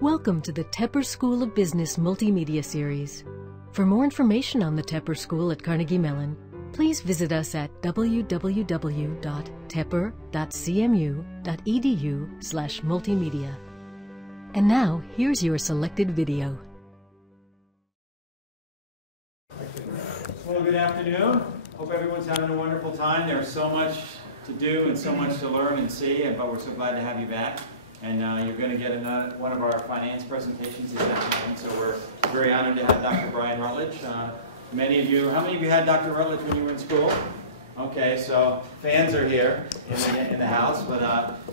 Welcome to the Tepper School of Business Multimedia Series. For more information on the Tepper School at Carnegie Mellon, please visit us at www.tepper.cmu.edu/multimedia. And now, here's your selected video. Well, good afternoon. Hope everyone's having a wonderful time. There's so much to do and so much to learn and see, but we're so glad to have you back. And you're going to get one of our finance presentations this afternoon, so we're very honored to have Dr. Bryan Routledge. Many of you, how many of you had Dr. Routledge when you were in school? Okay, so fans are here in the house, but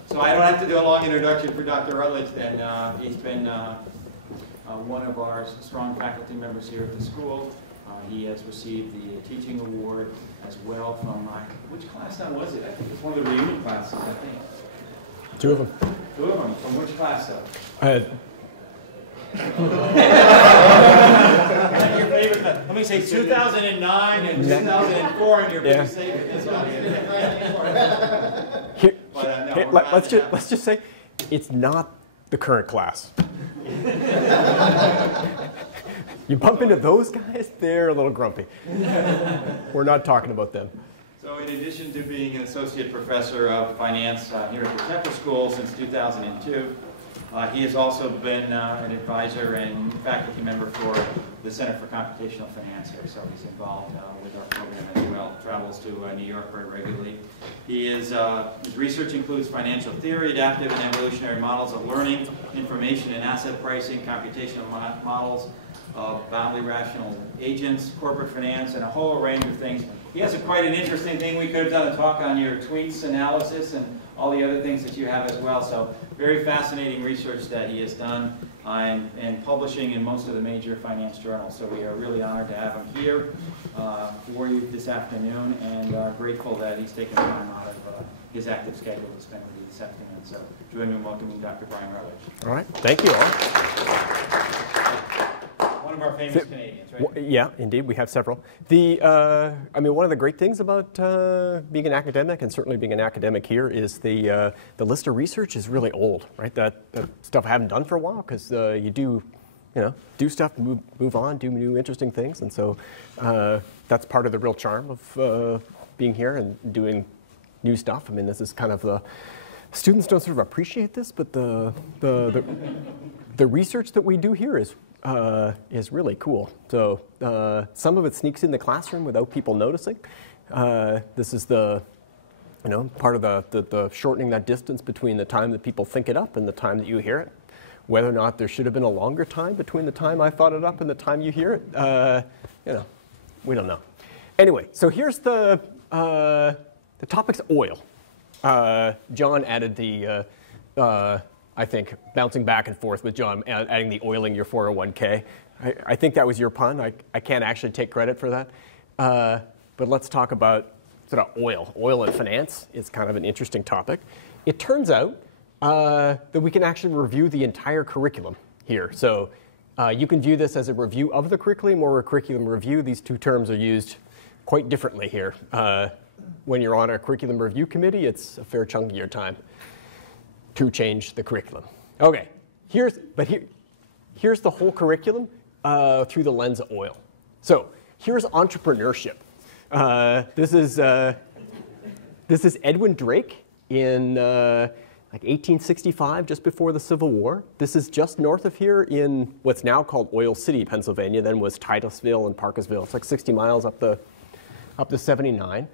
so I don't have to do a long introduction for Dr. Routledge then. He's been one of our strong faculty members here at the school. He has received the teaching award as well from, which class now was it? I think it's one of the reunion classes, I think. Two of them. Two of them. From which class, though? Your favorite class. Let me say 2009 and 2004, and you're pretty safe in this one. Let's just say it's not the current class. You bump into those guys, they're a little grumpy. We're not talking about them. So in addition to being an associate professor of finance here at the Tepper School since 2002, he has also been an advisor and faculty member for the Center for Computational Finance here, so he's involved with our program as well. Travels to New York very regularly. His research includes financial theory, adaptive and evolutionary models of learning, information and asset pricing, computational models of boundary rational agents, corporate finance, and a whole range of things. He has quite an interesting thing. We could have done a talk on your tweets analysis and all the other things that you have as well. So very fascinating research that he has done and publishing in most of the major finance journals. So we are really honored to have him here for you this afternoon, and grateful that he's taken time out of his active schedule to spend with you this afternoon. So join me in welcoming Dr. Bryan Routledge. All right. Thank you all. One of our famous Canadians, right? Yeah, indeed. We have several. One of the great things about being an academic, and certainly being an academic here, is the list of research is really old, right? That stuff I haven't done for a while, because you do stuff, move on, do new interesting things, and so that's part of the real charm of being here and doing new stuff. I mean, this is kind of the students don't sort of appreciate this, but the research that we do here is really cool. So some of it sneaks in the classroom without people noticing. This is the, part of the shortening that distance between the time that people think it up and the time that you hear it. Whether or not there should have been a longer time between the time I thought it up and the time you hear it, we don't know. Anyway, so here's the topic's oil. John added the I think, bouncing back and forth with John, adding the oiling your 401k. I think that was your pun. I can't actually take credit for that. But let's talk about sort of oil. Oil and finance is kind of an interesting topic. It turns out that we can actually review the entire curriculum here. So you can view this as a review of the curriculum or a curriculum review. These two terms are used quite differently here. When you're on a curriculum review committee, it's a fair chunk of your time to change the curriculum. Okay, here's the whole curriculum through the lens of oil. So here's entrepreneurship. This is Edwin Drake in like 1865, just before the Civil War. This is just north of here in what's now called Oil City, Pennsylvania, then was Titusville and Parkersville. It's like 60 miles up the 79.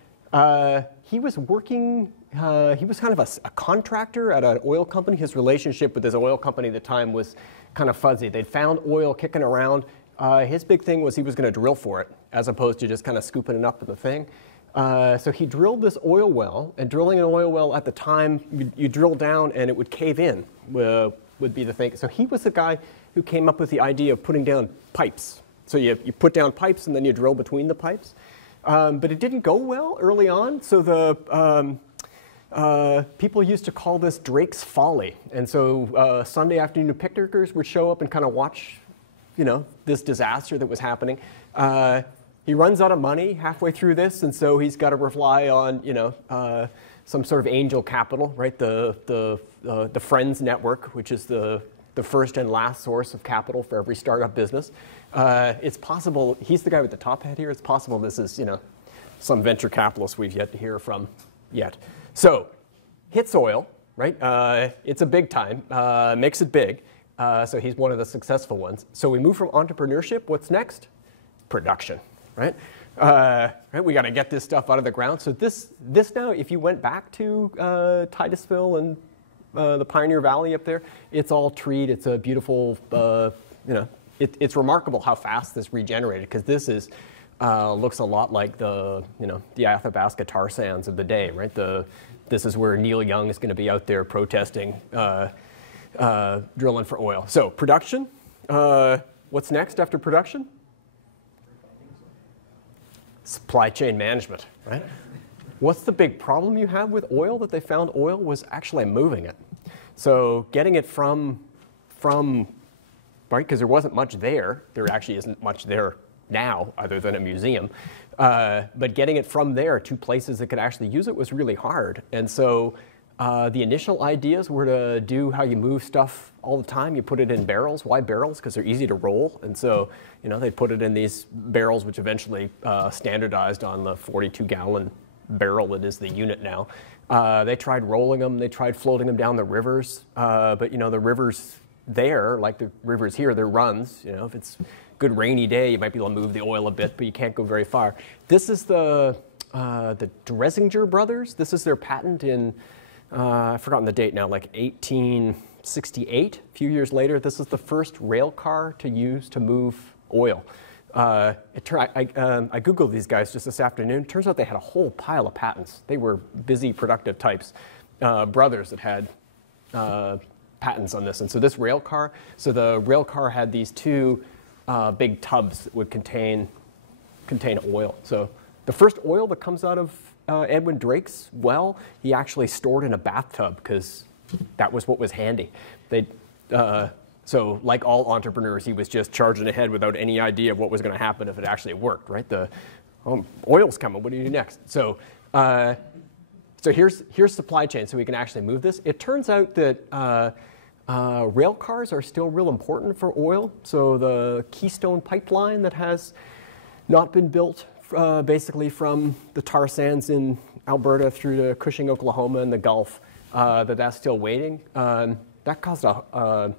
He was working. He was kind of a contractor at an oil company. His relationship with his oil company at the time was kind of fuzzy. They'd found oil kicking around. His big thing was he was going to drill for it, as opposed to just kind of scooping it up in the thing. So he drilled this oil well, and drilling an oil well at the time, you drill down and it would cave in, would be the thing. So he was the guy who came up with the idea of putting down pipes. So you put down pipes and then you drill between the pipes. But it didn't go well early on, so the people used to call this Drake's Folly. And so Sunday afternoon picnickers would show up and kind of watch, this disaster that was happening. He runs out of money halfway through this, and so he's got to rely on, some sort of angel capital, right? The Friends Network, which is the the first and last source of capital for every startup business. It's possible, he's the guy with the top hat here, it's possible this is, some venture capitalist we've yet to hear from yet. So, hits oil, right? It's a big time, makes it big. So he's one of the successful ones. So we move from entrepreneurship, what's next? Production, right? We got to get this stuff out of the ground. So this now, if you went back to Titusville and the Pioneer Valley up there, it's all treed. It's a beautiful, it's remarkable how fast this regenerated, because this is looks a lot like the Athabasca tar sands of the day, right? This is where Neil Young is going to be out there protesting, drilling for oil. So production, what's next after production? Supply chain management, right? What's the big problem you have with oil? That they found oil was actually moving it. So getting it from right, because there wasn't much there. There actually isn't much there now other than a museum. But getting it from there to places that could actually use it was really hard. And so the initial ideas were to do how you move stuff all the time. You put it in barrels. Why barrels? Because they're easy to roll. And so, they put it in these barrels, which eventually standardized on the 42-gallon barrel that is the unit now. They tried rolling them. They tried floating them down the rivers. But, the rivers there, like the rivers here, they're runs. If it's a good rainy day, you might be able to move the oil a bit, but you can't go very far. This is the Dresinger brothers. This is their patent in, I've forgotten the date now, like 1868. A few years later, this is the first rail car to use to move oil. I Googled these guys just this afternoon. Turns out they had a whole pile of patents. They were busy, productive types, brothers that had patents on this. And so this rail car, so the rail car had these two big tubs that would contain oil. So the first oil that comes out of Edwin Drake's well, he actually stored in a bathtub because that was what was handy. So like all entrepreneurs, he was just charging ahead without any idea of what was going to happen if it actually worked, right? Oil's coming, what do you do next? So here's supply chain, so we can actually move this. It turns out that rail cars are still real important for oil. So the Keystone pipeline that has not been built basically from the tar sands in Alberta through to Cushing, Oklahoma, and the Gulf, that's still waiting. That caused a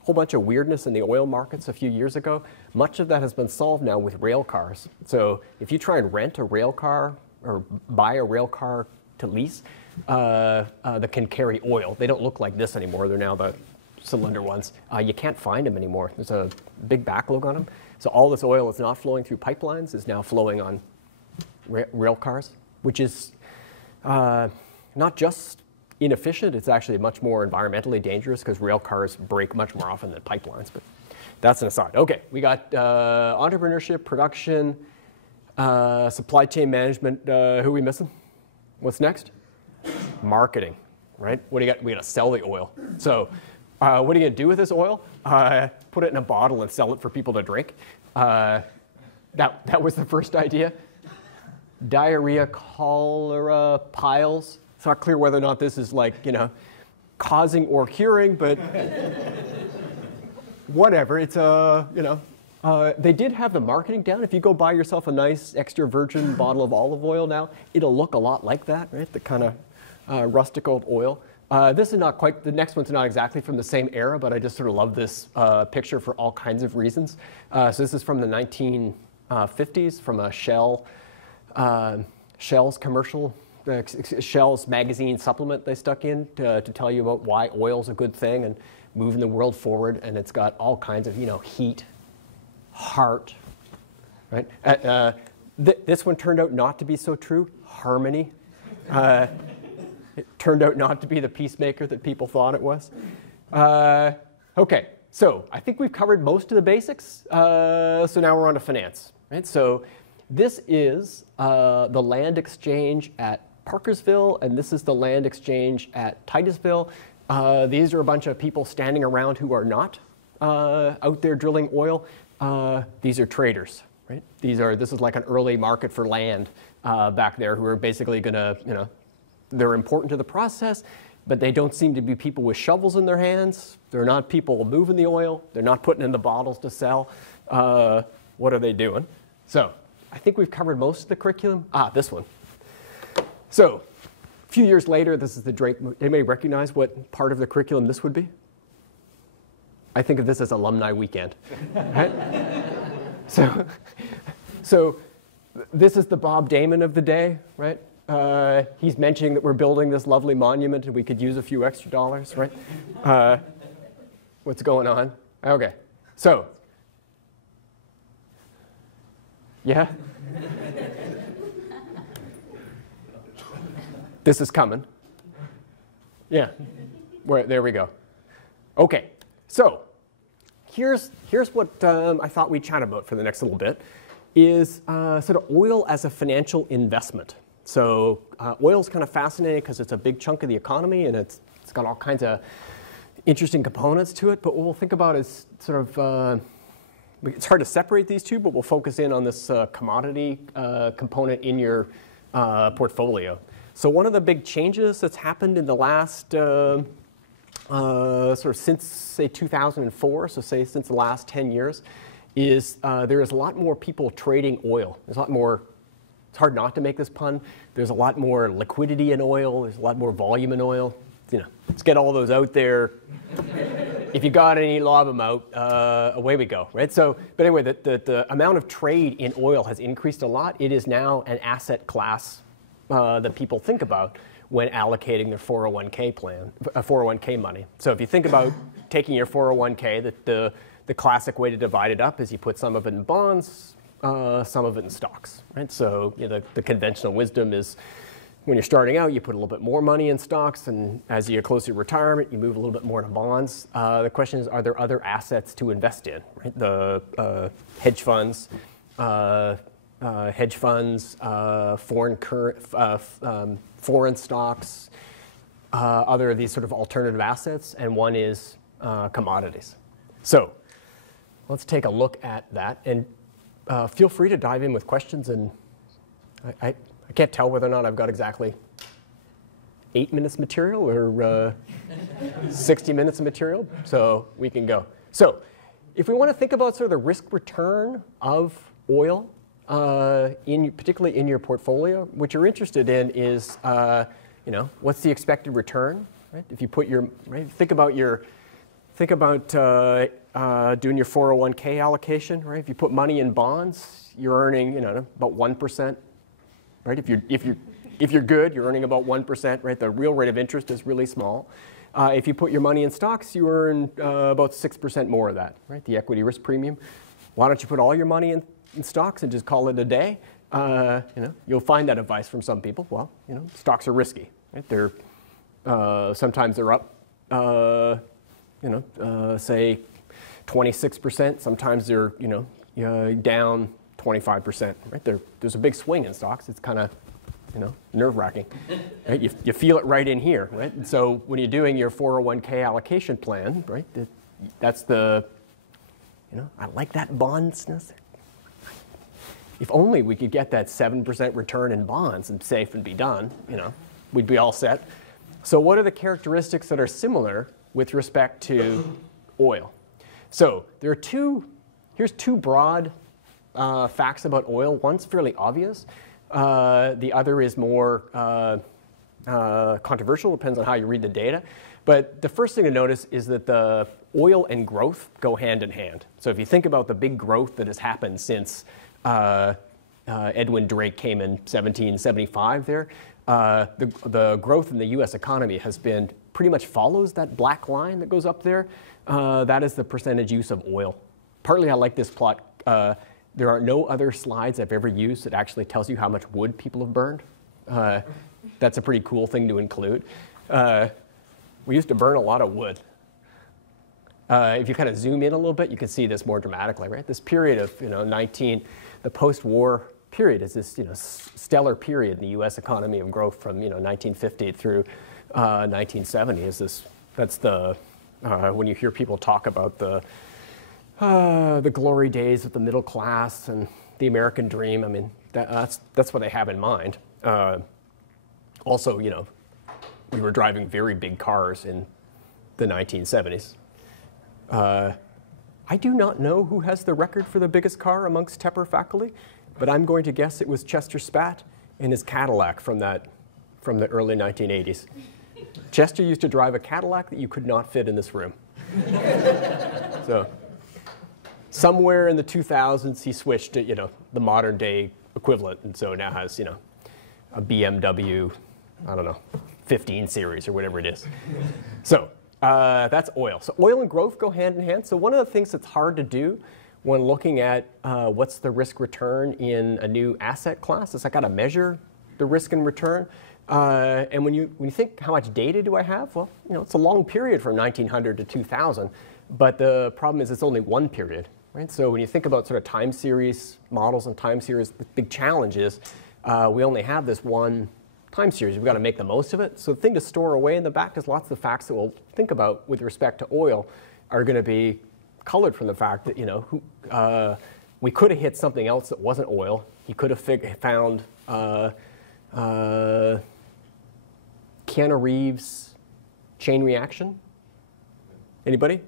whole bunch of weirdness in the oil markets a few years ago. Much of that has been solved now with rail cars. So if you try and rent a rail car or buy a rail car to lease that can carry oil, they don't look like this anymore. They're now the cylinder ones. You can't find them anymore. There's a big backlog on them. So all this oil that's not flowing through pipelines is now flowing on rail cars, which is not just inefficient, it's actually much more environmentally dangerous because rail cars break much more often than pipelines. But that's an aside. Okay, we got entrepreneurship, production, supply chain management. Who are we missing? What's next? Marketing, right? What do you got? We got to sell the oil. So what are you going to do with this oil? Put it in a bottle and sell it for people to drink. That was the first idea. Diarrhea, cholera, piles. It's not clear whether or not this is like, causing or curing, but whatever. It's they did have the marketing down. If you go buy yourself a nice extra virgin bottle of olive oil now, it'll look a lot like that, right? The kind of rustic old oil. This is not quite, the next one's not exactly from the same era, but I just sort of love this picture for all kinds of reasons. So this is from the 1950s, from a Shell's commercial, Shell's magazine supplement they stuck in to tell you about why oil's a good thing and moving the world forward. And it's got all kinds of, heat, heart, right? This one turned out not to be so true, harmony. It turned out not to be the peacemaker that people thought it was. Okay, so I think we've covered most of the basics. So now we're on to finance, right? So this is the land exchange at Parkersville, and this is the land exchange at Titusville. These are a bunch of people standing around who are not out there drilling oil. These are traders, right? This is like an early market for land back there who are basically going to, they're important to the process. but they don't seem to be people with shovels in their hands. They're not people moving the oil. They're not putting in the bottles to sell. What are they doing? So I think we've covered most of the curriculum. This one. So a few years later, this is the Drake. Anybody recognize what part of the curriculum this would be? I think of this as alumni weekend. Right? So this is the Bob Damon of the day, right? He's mentioning that we're building this lovely monument and we could use a few extra dollars, right? What's going on? Okay, so, yeah? This is coming. Yeah, there we go. Okay, so here's what I thought we'd chat about for the next little bit is sort of oil as a financial investment. So oil is kind of fascinating because it's a big chunk of the economy and it's got all kinds of interesting components to it. But what we'll think about is sort of, it's hard to separate these two, but we'll focus in on this commodity component in your portfolio. So one of the big changes that's happened in the last, sort of since, say, 2004, so say since the last 10 years, is there is a lot more people trading oil. There's a lot more, it's hard not to make this pun, there's a lot more liquidity in oil, there's a lot more volume in oil. You know, let's get all those out there. If you got any, lob them out, away we go, right? So, but anyway, the amount of trade in oil has increased a lot. It is now an asset class that people think about when allocating their 401k plan, 401k money. So if you think about taking your 401k, the classic way to divide it up is you put some of it in bonds, some of it in stocks, right? So you know, the conventional wisdom is when you're starting out, you put a little bit more money in stocks, and as you get closer to retirement, you move a little bit more to bonds. The question is, are there other assets to invest in, right? The hedge funds, foreign stocks, other of these sort of alternative assets, and one is commodities. So let's take a look at that, and feel free to dive in with questions. And I can't tell whether or not I've got exactly 8 minutes material or 60 minutes of material, so we can go. So if we want to think about sort of the risk return of oil, particularly in your portfolio, what you're interested in is, you know, what's the expected return, right? If you put your, right, think about doing your 401k allocation, right? If you put money in bonds, you're earning, you know, about 1%, right? If you're good, you're earning about 1%, right? The real rate of interest is really small. If you put your money in stocks, you earn about 6% more of that, right? The equity risk premium. Why don't you put all your money in stocks and just call it a day? You know, you'll find that advice from some people. Well, you know, stocks are risky, right? They're sometimes they're up, you know, say 26%. Sometimes they're, you know, down 25%, right? There's a big swing in stocks. It's kind of, you know, nerve-wracking. Right? You feel it right in here, right? And so when you're doing your 401k allocation plan, right, that's the, you know, I like that bonds. If only we could get that 7% return in bonds and safe and be done, you know, we'd be all set. So what are the characteristics that are similar with respect to oil? So there are here's two broad facts about oil. One's fairly obvious. The other is more controversial, depends on how you read the data. But the first thing to notice is that the oil and growth go hand in hand. So if you think about the big growth that has happened since Edwin Drake came in 1775 there, the growth in the US economy has been pretty much follows that black line that goes up there. That is the percentage use of oil. Partly I like this plot. There are no other slides I've ever used that actually tells you how much wood people have burned. That's a pretty cool thing to include. We used to burn a lot of wood. If you kind of zoom in a little bit, you can see this more dramatically, right? This period of, you know, the post-war period is this, you know, stellar period in the U.S. economy of growth from, you know, 1950 through 1970. That's the when you hear people talk about the glory days of the middle class and the American dream. I mean, that's what they have in mind. Also, you know, we were driving very big cars in the 1970s. I do not know who has the record for the biggest car amongst Tepper faculty, but I'm going to guess it was Chester Spat in his Cadillac from the early 1980s. Chester used to drive a Cadillac that you could not fit in this room. So somewhere in the 2000s, he switched to, the modern day equivalent, and so now has, a BMW, I don't know, 15 series or whatever it is. So that's oil. So oil and growth go hand in hand. So one of the things that's hard to do when looking at what's the risk return in a new asset class is I got to measure the risk and return. And when you think how much data do I have? Well, it's a long period from 1900 to 2000, but the problem is it's only one period, right? So when you think about sort of time series models and time series, the big challenge is we only have this one time series. We've got to make the most of it. So the thing to store away in the back is lots of the facts that we'll think about with respect to oil are going to be colored from the fact that, we could have hit something else that wasn't oil. He could have found Keanu Reeves chain reaction. Anybody?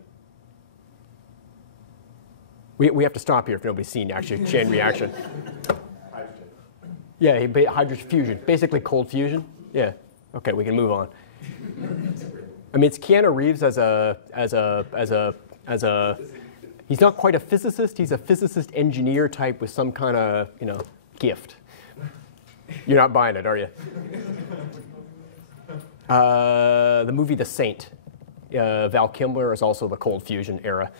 We have to stop here if nobody's seen actually chain reaction. Hydrogen. Yeah, hydrogen fusion, basically cold fusion. Yeah. Okay, we can move on. I mean, it's Keanu Reeves as a he's not quite a physicist. He's a physicist engineer type with some kind of gift. You're not buying it, are you? The movie The Saint. Val Kilmer is also the cold fusion era.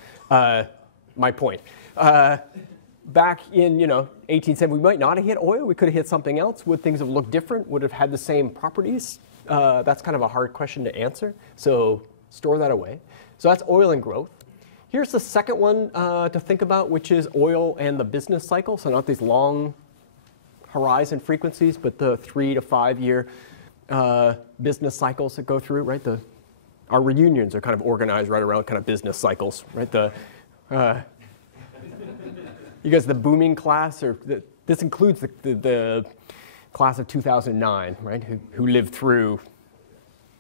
My point. Back in 1870, we might not have hit oil. We could have hit something else. Would things have looked different? Would have had the same properties? That's kind of a hard question to answer. So store that away. So that's oil and growth. Here's the second one to think about, which is oil and the business cycle. So not these long horizon frequencies, but the 3 to 5 year business cycles that go through, right? Our reunions are kind of organized right around kind of business cycles, right? You guys, the booming class, this includes the class of 2009, right? Who lived through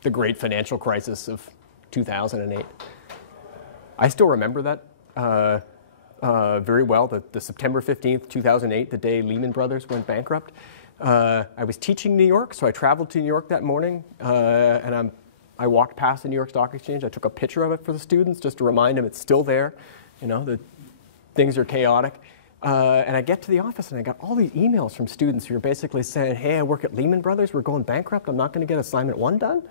the great financial crisis of 2008. I still remember that very well, the September 15th, 2008, the day Lehman Brothers went bankrupt. I was teaching in New York, so I traveled to New York that morning, and I walked past the New York Stock Exchange. I took a picture of it for the students just to remind them it's still there, that things are chaotic. And I get to the office, and I got all these emails from students who are basically saying, hey, I work at Lehman Brothers. We're going bankrupt. I'm not going to get assignment 1 done.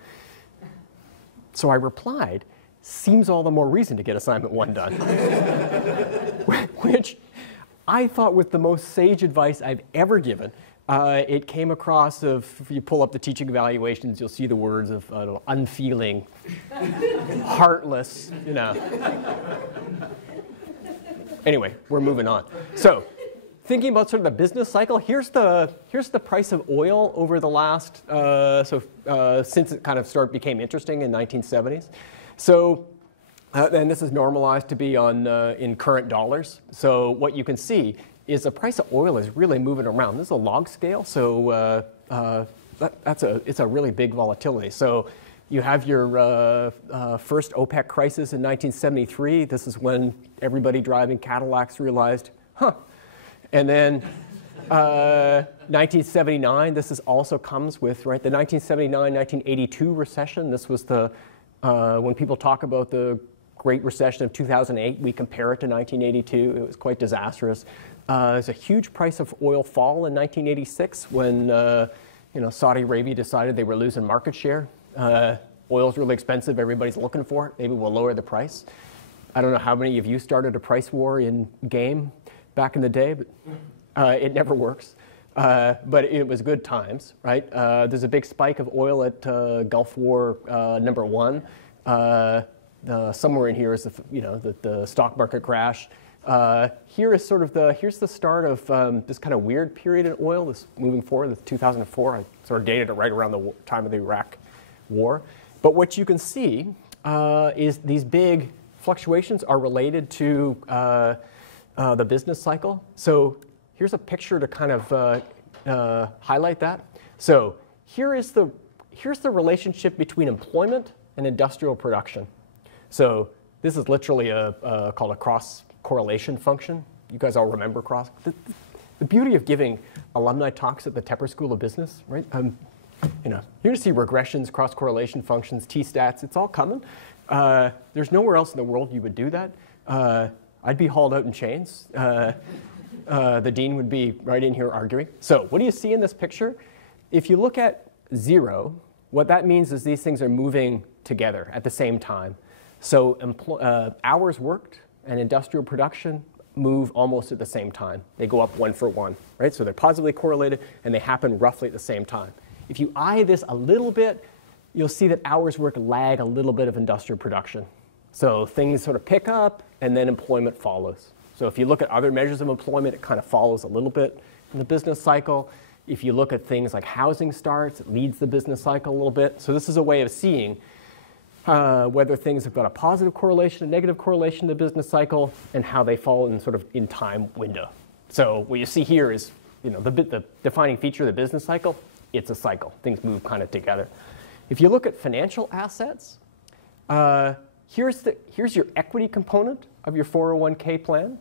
So I replied, seems all the more reason to get assignment 1 done. Which I thought was the most sage advice I've ever given. It came across if you pull up the teaching evaluations, you'll see the words of unfeeling, heartless, Anyway, we're moving on. So thinking about sort of the business cycle, here's the price of oil over the last, since it kind of became interesting in 1970s. So and this is normalized to be in current dollars. So what you can see is the price of oil is really moving around. This is a log scale, so it's a really big volatility. So you have your first OPEC crisis in 1973. This is when everybody driving Cadillacs realized, And then 1979, this also comes with, right, the 1979-1982 recession. This was when people talk about the Great Recession of 2008, we compare it to 1982. It was quite disastrous. There's a huge price of oil fall in 1986 when Saudi Arabia decided they were losing market share. Oil's really expensive. Everybody's looking for it. Maybe we'll lower the price. I don't know how many of you started a price war in game back in the day, but it never works. But it was good times, right? There's a big spike of oil at Gulf War #1. Somewhere in here is the stock market crash. Here's the start of this kind of weird period in oil. This moving forward, this 2004. I sort of dated it right around the time of the Iraq War. But what you can see is these big fluctuations are related to the business cycle. So here's a picture to kind of highlight that. So here is here's the relationship between employment and industrial production. So this is literally called a cross-correlation function. You guys all remember cross. The beauty of giving alumni talks at the Tepper School of Business, right? You're going to see regressions, cross-correlation functions, T-stats. It's all coming. There's nowhere else in the world you would do that. I'd be hauled out in chains. The dean would be right in here arguing. So what do you see in this picture? If you look at 0, what that means is these things are moving together at the same time. So hours worked and industrial production move almost at the same time. They go up 1 for 1, right? So they're positively correlated, and they happen roughly at the same time. If you eye this a little bit, you'll see that hours work lag a little bit of industrial production. So things sort of pick up, and then employment follows. So if you look at other measures of employment, it kind of follows a little bit in the business cycle. If you look at things like housing starts, it leads the business cycle a little bit. So this is a way of seeing whether things have got a positive correlation, a negative correlation to the business cycle, and how they fall in sort of in time window. So what you see here is, the defining feature of the business cycle. It's a cycle. Things move kind of together. If you look at financial assets, here's your equity component of your 401k plan,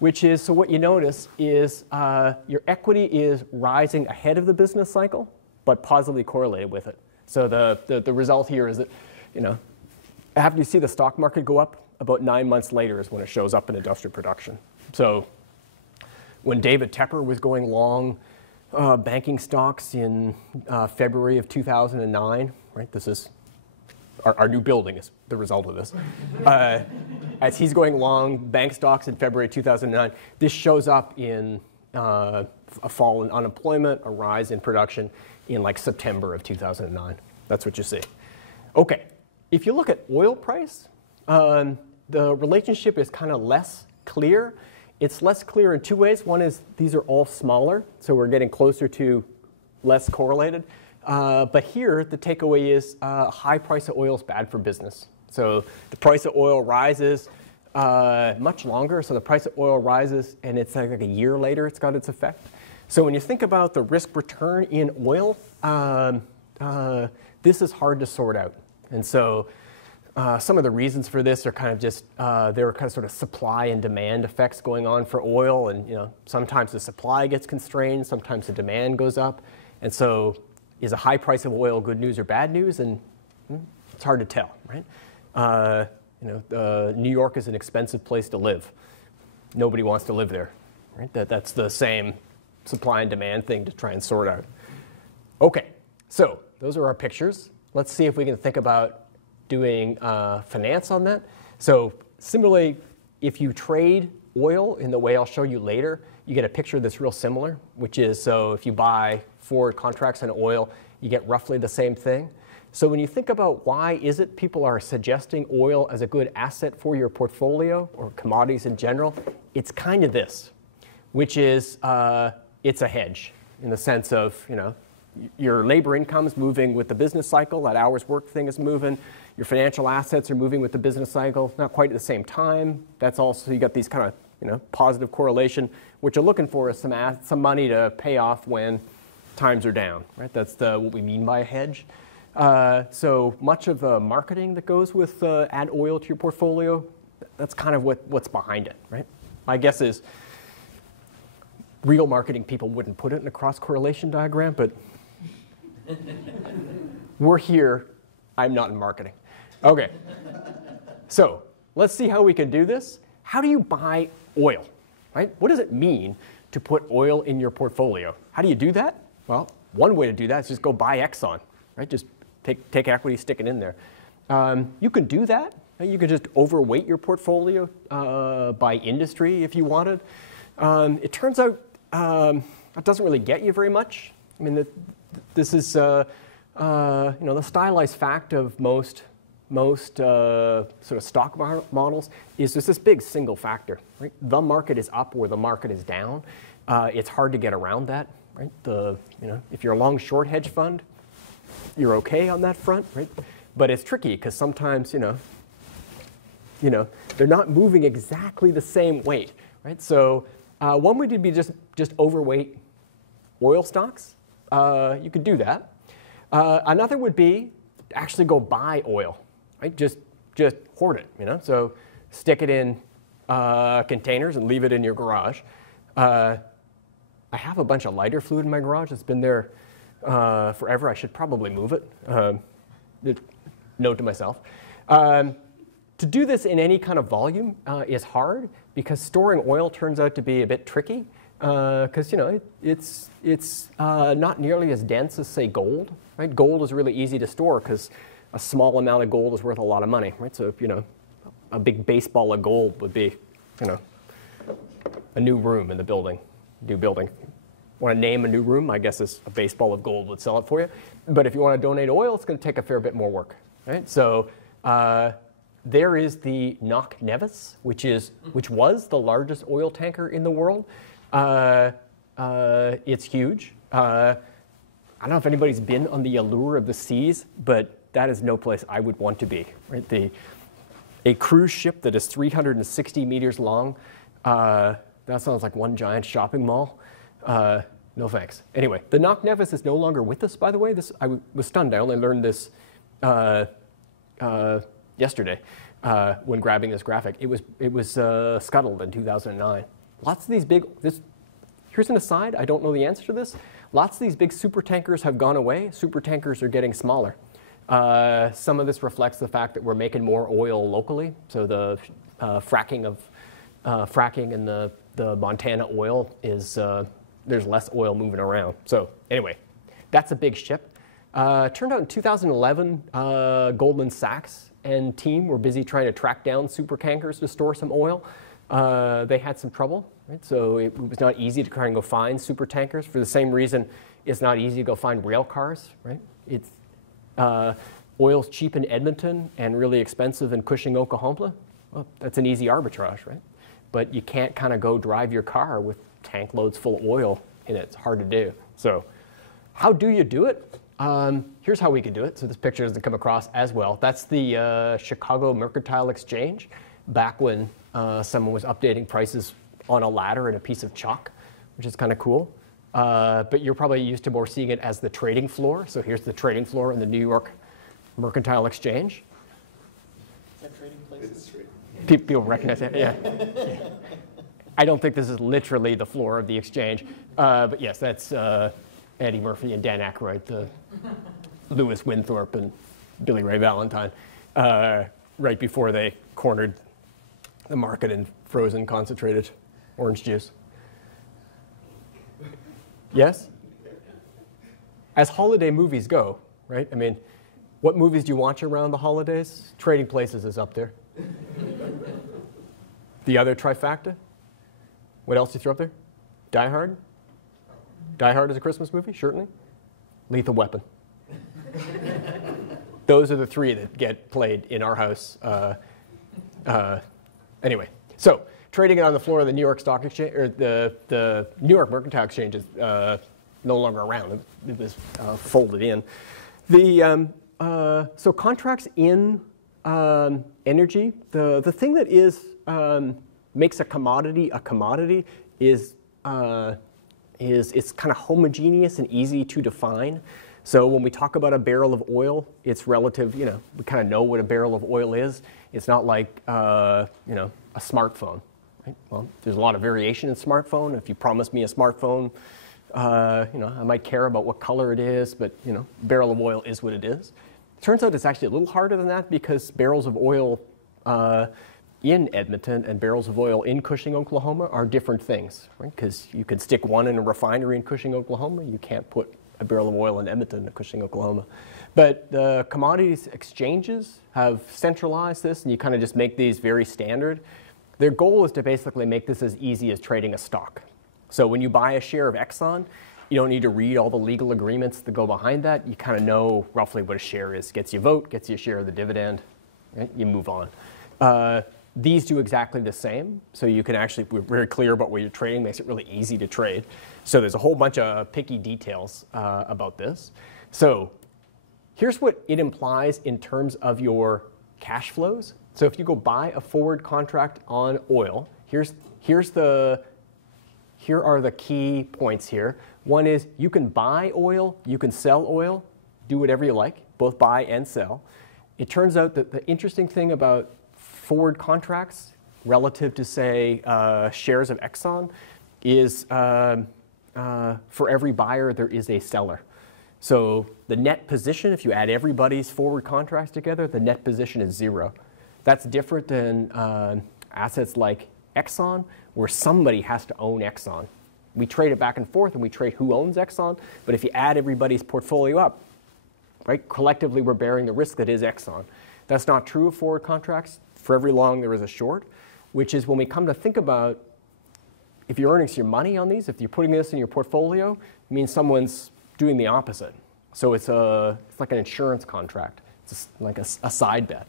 which is, so what you notice is your equity is rising ahead of the business cycle, but positively correlated with it. So the result here is that, after you see the stock market go up, about 9 months later is when it shows up in industrial production. So when David Tepper was going long banking stocks in February of 2009, right? This is our new building is the result of this. As he's going long bank stocks in February 2009, this shows up in a fall in unemployment, a rise in production in like September of 2009. That's what you see. Okay, if you look at oil price, the relationship is kind of less clear. It's less clear in 2 ways. One is these are all smaller, so we're getting closer to less correlated. But here, the takeaway is high price of oil is bad for business. So the price of oil rises much longer. So the price of oil rises, and it's like a year later it's got its effect. So when you think about the risk return in oil, this is hard to sort out. And so some of the reasons for this are kind of just, there are kind of sort of supply and demand effects going on for oil. And sometimes the supply gets constrained, sometimes the demand goes up. And so is a high price of oil good news or bad news? And it's hard to tell, right? New York is an expensive place to live. Nobody wants to live there, right? That's the same supply and demand thing to try and sort out. Okay, so those are our pictures. Let's see if we can think about doing finance on that. So similarly, if you trade oil in the way I'll show you later, you get a picture that's real similar, which is, so if you buy forward contracts on oil, you get roughly the same thing. So when you think about why is it people are suggesting oil as a good asset for your portfolio or commodities in general, it's kind of this, which is it's a hedge in the sense of, your labor income is moving with the business cycle, that hours work thing is moving, your financial assets are moving with the business cycle, not quite at the same time. That's also, you got these kind of, positive correlation. What you're looking for is some money to pay off when times are down, right? That's what we mean by a hedge. So much of the marketing that goes with add oil to your portfolio, that's kind of what's behind it, right? My guess is real marketing people wouldn't put it in a cross-correlation diagram, but we're here. I'm not in marketing. Okay, so let's see how we can do this. How do you buy oil, right? What does it mean to put oil in your portfolio? How do you do that? Well, one way to do that is just go buy Exxon, right? Just take equity, stick it in there. You can do that. You can just overweight your portfolio by industry if you wanted. It turns out that doesn't really get you very much. I mean, this is the stylized fact of most sort of stock models is there's this big single factor, right? The market is up or the market is down. It's hard to get around that, right? If you're a long short hedge fund, you're okay on that front, right? But it's tricky because sometimes, they're not moving exactly the same weight, right? So one would be just overweight oil stocks. You could do that. Another would be actually go buy oil, right? Just hoard it, you know. So stick it in containers and leave it in your garage. I have a bunch of lighter fluid in my garage. It's been there forever. I should probably move it. Note to myself. To do this in any kind of volume is hard because storing oil turns out to be a bit tricky because you know it's not nearly as dense as say gold. Right? Gold is really easy to store because a small amount of gold is worth a lot of money. Right? So you know a big baseball of gold would be you know a new room in the building, new building. Want to name a new room? I guess a baseball of gold would sell it for you. But if you want to donate oil, it's going to take a fair bit more work. Right? So there is the Knock Neves, which was the largest oil tanker in the world. It's huge. I don't know if anybody's been on the allure of the seas, but that is no place I would want to be. Right? A cruise ship that is 360 meters long. That sounds like one giant shopping mall. No thanks. Anyway, the Knock Neves is no longer with us, by the way. I was stunned. I only learned this yesterday when grabbing this graphic. It was scuttled in 2009. Lots of these big. Here's an aside. I don't know the answer to this. Lots of these big super tankers have gone away. Super tankers are getting smaller. Some of this reflects the fact that we're making more oil locally. So the fracking and the Montana oil is there's less oil moving around. So anyway, that's a big ship. Turned out in 2011, Goldman Sachs and team were busy trying to track down super tankers to store some oil. They had some trouble, right? So it was not easy to try and go find super tankers. For the same reason, it's not easy to go find rail cars, right? It's oil's cheap in Edmonton and really expensive in Cushing, Oklahoma. Well, that's an easy arbitrage, right? But you can't kind of go drive your car with tank loads full of oil in it. It's hard to do. So how do you do it? Here's how we could do it. So this picture doesn't come across as well. That's the Chicago Mercantile Exchange, back when someone was updating prices on a ladder and a piece of chalk, which is kind of cool. But you're probably used to more seeing it as the trading floor. So here's the trading floor in the New York Mercantile Exchange. Is that trading places? People recognize it, yeah. I don't think this is literally the floor of the exchange. But yes, that's Eddie Murphy and Dan Aykroyd, the Lewis Winthorpe and Billy Ray Valentine, right before they cornered the market in frozen concentrated orange juice. Yes? As holiday movies go, right? I mean, what movies do you watch around the holidays? Trading Places is up there. The other trifecta? What else do you throw up there? Die Hard? Die Hard is a Christmas movie, certainly. Lethal Weapon. Those are the three that get played in our house. Anyway, so trading it on the floor of the New York Stock Exchange, or the New York Mercantile Exchange is no longer around. It was folded in. So contracts in energy, the thing that is makes a commodity is it's kind of homogeneous and easy to define. So when we talk about a barrel of oil, it's relative, you know, we kind of know what a barrel of oil is. It's not like, you know, a smartphone. Right? Well, there's a lot of variation in smartphone. If you promise me a smartphone, you know, I might care about what color it is, but, you know, barrel of oil is what it is. Turns out it's actually a little harder than that because barrels of oil in Edmonton and barrels of oil in Cushing, Oklahoma are different things, right? Because you can stick one in a refinery in Cushing, Oklahoma. You can't put a barrel of oil in Edmonton, Cushing, Oklahoma. But the commodities exchanges have centralized this, and you kind of just make these very standard. Their goal is to basically make this as easy as trading a stock. So when you buy a share of Exxon, you don't need to read all the legal agreements that go behind that. You kind of know roughly what a share is. Gets you a vote, gets you a share of the dividend, right? You move on. These do exactly the same. So you can actually, we're very clear about what you're trading, makes it really easy to trade. So there's a whole bunch of picky details about this. So here's what it implies in terms of your cash flows. So if you go buy a forward contract on oil, here are the key points here. One is you can buy oil, you can sell oil. do whatever you like, both buy and sell. It turns out that the interesting thing about forward contracts relative to, say, shares of Exxon is for every buyer, there is a seller. So the net position, if you add everybody's forward contracts together, the net position is 0. That's different than assets like Exxon, where somebody has to own Exxon. We trade it back and forth, and we trade who owns Exxon. But if you add everybody's portfolio up, right, collectively we're bearing the risk that is Exxon. That's not true of forward contracts. For every long, there is a short, which is when we come to think about if you're earning some money on these, if you're putting this in your portfolio, it means someone's doing the opposite. So it's like an insurance contract. It's like a side bet.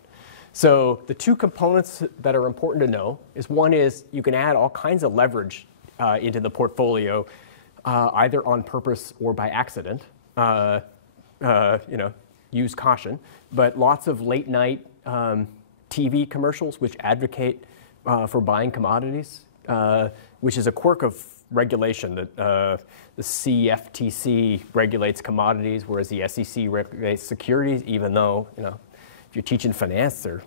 So the two components that are important to know is one is you can add all kinds of leverage into the portfolio, either on purpose or by accident. Use caution. But lots of late night TV commercials which advocate for buying commodities, which is a quirk of regulation that the CFTC regulates commodities, whereas the SEC regulates securities, even though, if you're teaching finance, they're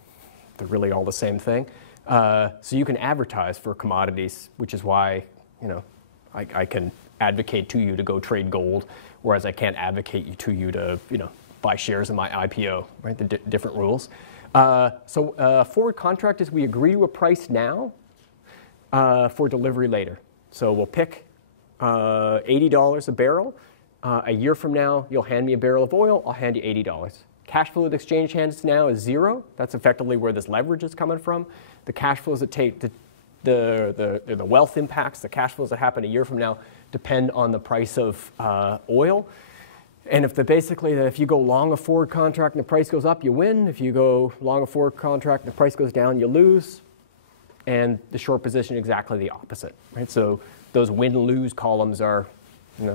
really all the same thing. So you can advertise for commodities, which is why, I can advocate to you to go trade gold, whereas I can't advocate to you to, buy shares in my IPO, right? The different rules. So forward contract is we agree to a price now for delivery later. So we'll pick $80 a barrel. A year from now, you'll hand me a barrel of oil. I'll hand you $80. Cash flow that exchange hands now is 0. That's effectively where this leverage is coming from. The cash flows that take the wealth impacts, the cash flows that happen a year from now depend on the price of oil. And if if you go long a forward contract and the price goes up, you win. If you go long a forward contract and the price goes down, you lose. And the short position exactly the opposite, right? So those win-lose columns are,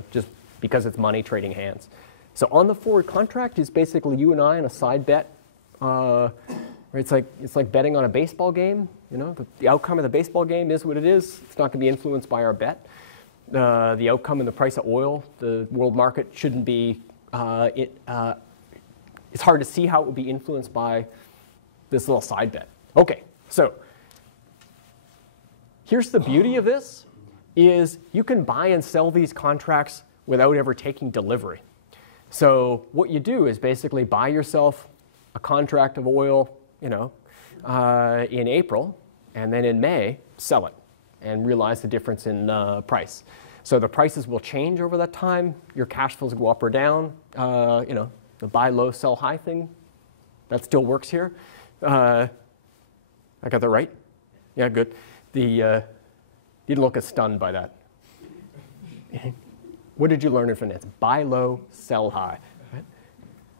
just because it's money trading hands. So on the forward contract is basically you and I on a side bet. It's like betting on a baseball game. The outcome of the baseball game is what it is. It's not going to be influenced by our bet. The outcome in the price of oil, the world market shouldn't be. It's hard to see how it would be influenced by this little side bet. Okay, so here's the beauty of this: is you can buy and sell these contracts without ever taking delivery. So what you do is basically buy yourself a contract of oil, in April, and then in May, sell it and realize the difference in price. So the prices will change over that time. Your cash flows go up or down. The buy low, sell high thing, that still works here. I got that right? Yeah, good. You didn't look as stunned by that. What did you learn in finance? Buy low, sell high. Right?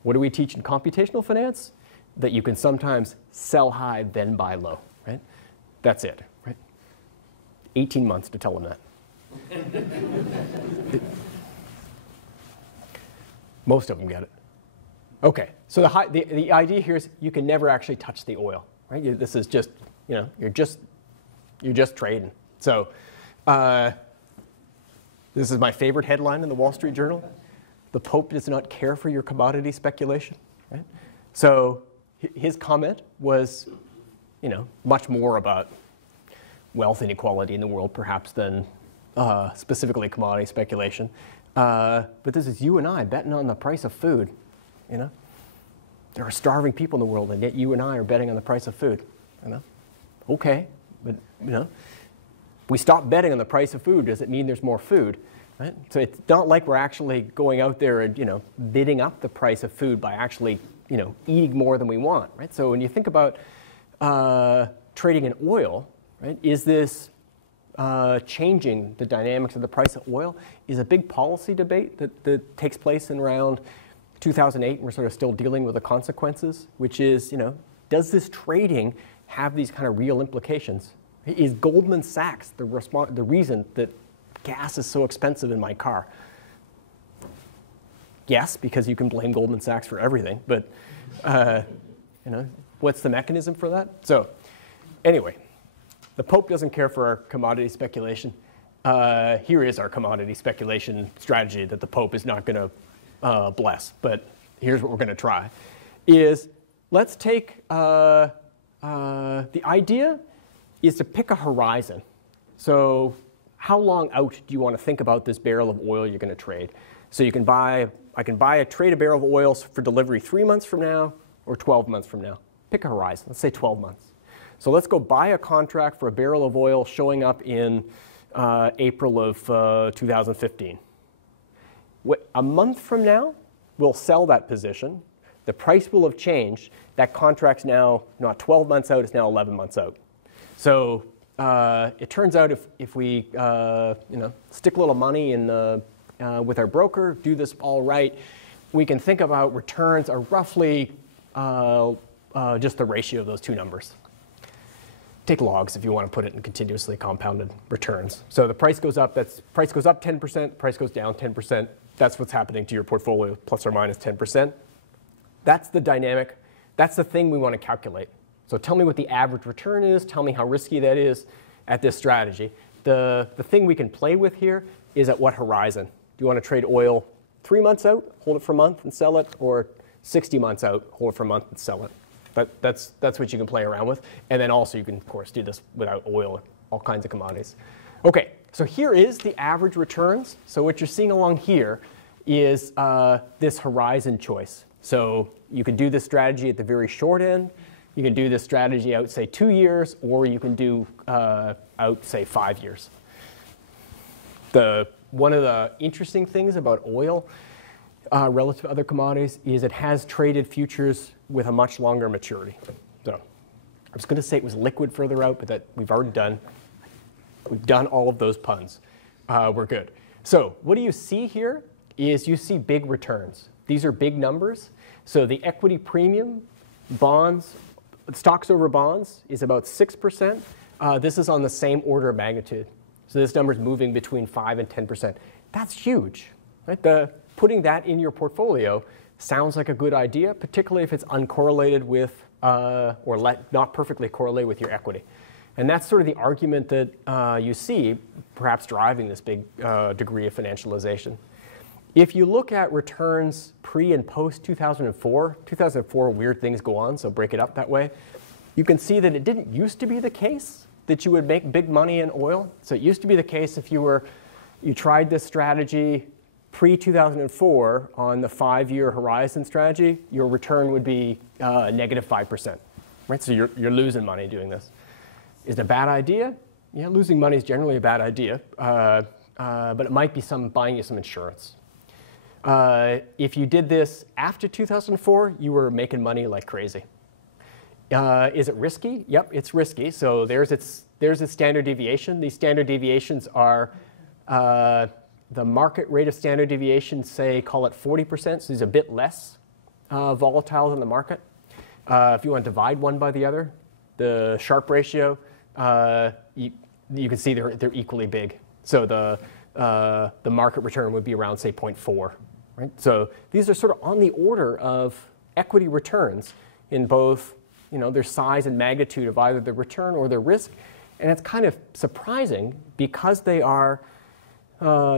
What do we teach in computational finance? That you can sometimes sell high, then buy low. Right? That's it. Right? 18 months to tell them that. Most of them get it. Okay, so the idea here is you can never actually touch the oil. Right? This is just, you're just trading. So this is my favorite headline in the Wall Street Journal. The Pope does not care for your commodity speculation. Right? So his comment was, much more about wealth inequality in the world, perhaps, than specifically commodity speculation. But this is you and I betting on the price of food. There are starving people in the world, and yet you and I are betting on the price of food. Okay, but we stop betting on the price of food. Does it mean there's more food? Right? So it's not like we're actually going out there and bidding up the price of food by actually eating more than we want. Right? So when you think about trading in oil, right, is this changing the dynamics of the price of oil? Is a big policy debate that takes place in around 2008. We're sort of still dealing with the consequences, which is, does this trading have these kind of real implications? Is Goldman Sachs the reason that gas is so expensive in my car? Yes, because you can blame Goldman Sachs for everything, but what's the mechanism for that? So anyway, the Pope doesn't care for our commodity speculation. Here is our commodity speculation strategy that the Pope is not going to bless, but here's what we're going to try, is let's take, the idea is to pick a horizon. So how long out do you want to think about this barrel of oil you're going to trade? So you can I can trade a barrel of oil for delivery 3 months from now or 12 months from now. Pick a horizon, let's say 12 months. So let's go buy a contract for a barrel of oil showing up in April of 2015. A month from now, we'll sell that position. The price will have changed. That contract's now not 12 months out, it's now 11 months out. So it turns out if we stick a little money in with our broker, do this all right, we can think about returns are roughly just the ratio of those two numbers. Take logs if you want to put it in continuously compounded returns. So the price goes up, price goes up 10%, price goes down 10%. That's what's happening to your portfolio, plus or minus 10%. That's the dynamic. That's the thing we want to calculate. So tell me what the average return is. Tell me how risky that is at this strategy. The thing we can play with here is at what horizon. Do you want to trade oil 3 months out, hold it for a month and sell it, or 60 months out, hold it for a month and sell it? That's what you can play around with. And then also you can, of course, do this without oil, all kinds of commodities. OK, so here is the average returns. So what you're seeing along here is this horizon choice. So you can do this strategy at the very short end. You can do this strategy out, say, 2 years, or you can do out, say, 5 years. One of the interesting things about oil relative to other commodities is it has traded futures with a much longer maturity. So I was going to say it was liquid further out, but that we've already done. We've done all of those puns. We're good. So what do you see here is you see big returns. These are big numbers. So the equity premium, bonds, stocks over bonds is about 6%. This is on the same order of magnitude. So this number is moving between 5 and 10%. That's huge. Right? Putting that in your portfolio sounds like a good idea, particularly if it's uncorrelated with not perfectly correlated with your equity. And that's sort of the argument that you see perhaps driving this big degree of financialization. If you look at returns pre and post 2004, 2004 weird things go on, so break it up that way. You can see that it didn't used to be the case that you would make big money in oil. So it used to be the case if you tried this strategy pre-2004 on the 5-year horizon strategy, your return would be negative 5%. Right? So you're losing money doing this. Is it a bad idea? Yeah, losing money is generally a bad idea, but it might be buying you some insurance. If you did this after 2004, you were making money like crazy. Is it risky? Yep, it's risky. So there's its standard deviation. These standard deviations are the market rate of standard deviation, say, call it 40%. So it's a bit less volatile than the market. If you want to divide one by the other, the Sharpe ratio, you can see they're equally big. So the market return would be around, say, 0.4. Right? So these are sort of on the order of equity returns in both their size and magnitude of either the return or the risk. And it's kind of surprising because they are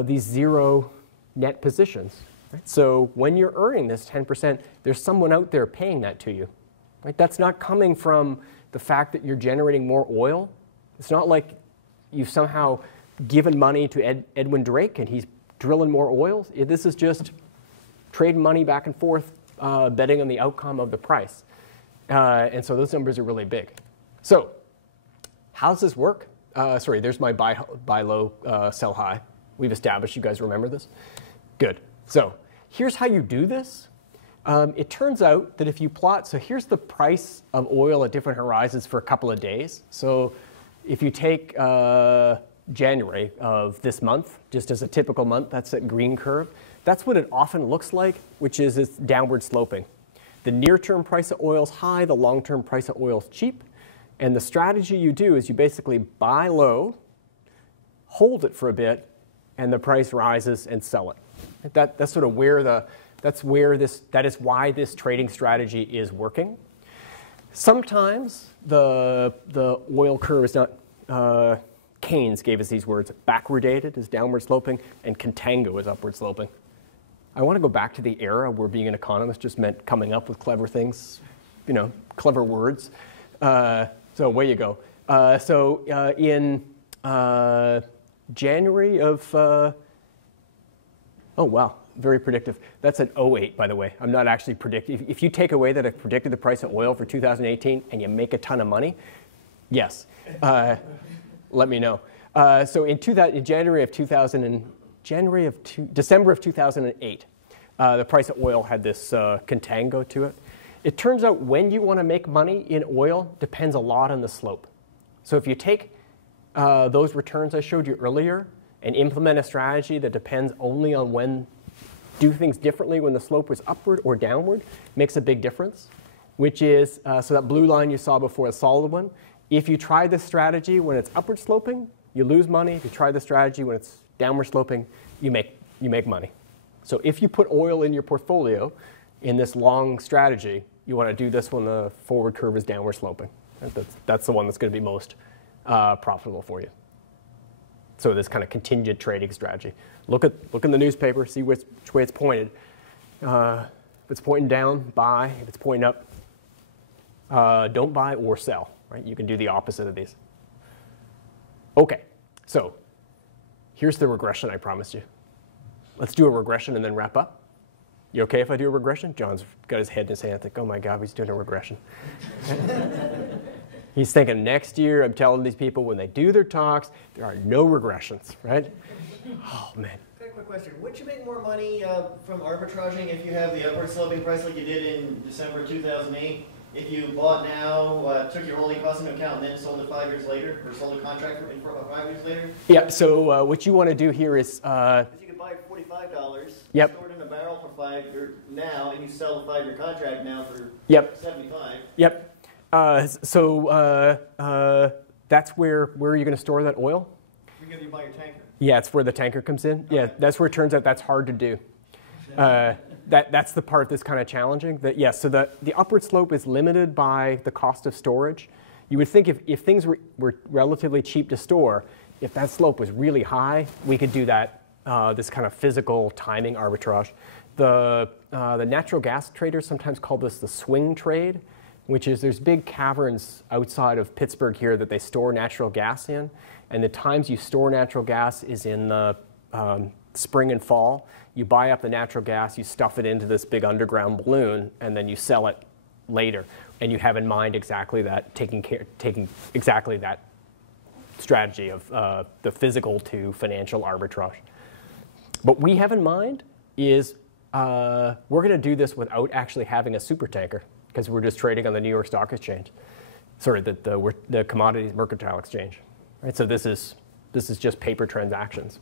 these zero net positions. Right? So when you're earning this 10%, there's someone out there paying that to you. Right? That's not coming from the fact that you're generating more oil. It's not like you've somehow given money to Edwin Drake and he's drilling more oil. This is just trading money back and forth, betting on the outcome of the price. And so those numbers are really big. So how does this work? Sorry, there's my buy low, sell high. We've established, you guys remember this? Good. So here's how you do this. It turns out that if you plot, so here's the price of oil at different horizons for a couple of days. So if you take January of this month, just as a typical month, that's that green curve. That's what it often looks like, which is it's downward sloping. The near-term price of oil is high, the long-term price of oil is cheap. And the strategy you do is you basically buy low, hold it for a bit, and the price rises and sell it. That's sort of where that is why this trading strategy is working. Sometimes the oil curve is not, Keynes gave us these words, backwardated is downward sloping, and contango is upward sloping. I want to go back to the era where being an economist just meant coming up with clever things, clever words. So away you go. In January of, oh wow, very predictive. That's an 08, by the way. I'm not actually predicting. If you take away that I predicted the price of oil for 2018 and you make a ton of money, yes, let me know. So in December of 2008, the price of oil had this contango to it. It turns out when you want to make money in oil depends a lot on the slope. So if you take those returns I showed you earlier and implement a strategy that depends only on when do things differently when the slope was upward or downward, makes a big difference, which is, so that blue line you saw before, a solid one. If you try this strategy when it's upward sloping, you lose money. If you try the strategy when it's downward sloping, you make money. So if you put oil in your portfolio in this long strategy, you want to do this when the forward curve is downward sloping. That's the one that's going to be most profitable for you. So this kind of contingent trading strategy. Look in the newspaper, see which way it's pointed. If it's pointing down, buy. If it's pointing up, don't buy or sell. Right? You can do the opposite of these. Okay, so here's the regression I promised you. Let's do a regression and then wrap up. You okay if I do a regression? John's got his head in his hand. I think, oh my God, he's doing a regression. He's thinking next year, I'm telling these people when they do their talks, there are no regressions, right? Oh, man. Okay, quick question. Would you make more money from arbitraging if you have the upward sloping price like you did in December 2008? If you bought now, took your holding cost into account, and then sold it 5 years later, or sold a contract for 5 years later? Yeah, so what you want to do here is... Because you could buy it for $45, yep. store it in a barrel for 5 years now, and you sell the 5-year contract now for yep. 75. Yep. That's where are you going to store that oil? You're going to buy your tanker. Yeah, it's where the tanker comes in. Okay. Yeah, that's where it turns out that's hard to do. That's the part that's kind of challenging. So the upward slope is limited by the cost of storage. You would think if things were relatively cheap to store, if that slope was really high, we could do that, this kind of physical timing arbitrage. The natural gas traders sometimes call this the swing trade, which is there's big caverns outside of Pittsburgh here that they store natural gas in. And the times you store natural gas is in the spring and fall. You buy up the natural gas, you stuff it into this big underground balloon, and then you sell it later. And you have in mind exactly that, taking exactly that strategy of the physical to financial arbitrage. What we have in mind is we're going to do this without actually having a supertanker, because we're just trading on the New York Stock Exchange, sorry, the Commodities Mercantile Exchange. Right? So this is just paper transactions.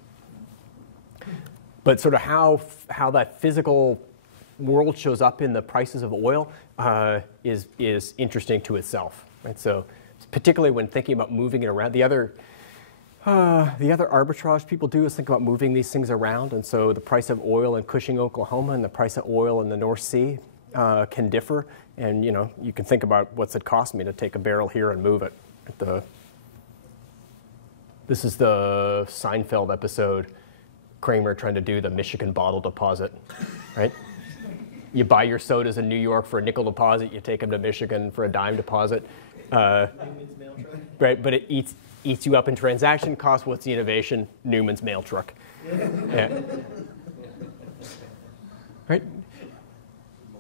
But sort of how that physical world shows up in the prices of oil is interesting to itself. Right? So particularly when thinking about moving it around, the other arbitrage people do is think about moving these things around. And so the price of oil in Cushing, Oklahoma, and the price of oil in the North Sea can differ. And you can think about what's it cost me to take a barrel here and move it. This is the Seinfeld episode, Kramer trying to do the Michigan bottle deposit, right? You buy your sodas in New York for a nickel deposit, you take them to Michigan for a dime deposit. Right, but it eats you up in transaction costs. What's the innovation? Newman's mail truck. Yeah. Right?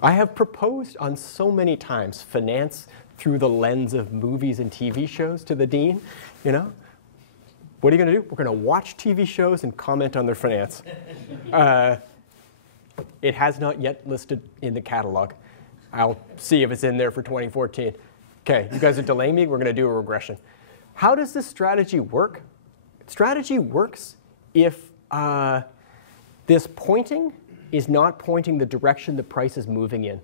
I have proposed on so many times finance through the lens of movies and TV shows to the dean, What are you going to do? We're going to watch TV shows and comment on their finance. It has not yet listed in the catalog. I'll see if it's in there for 2014. Okay, you guys are delaying me. We're going to do a regression. How does this strategy work? Strategy works if this pointing is not pointing the direction the price is moving in.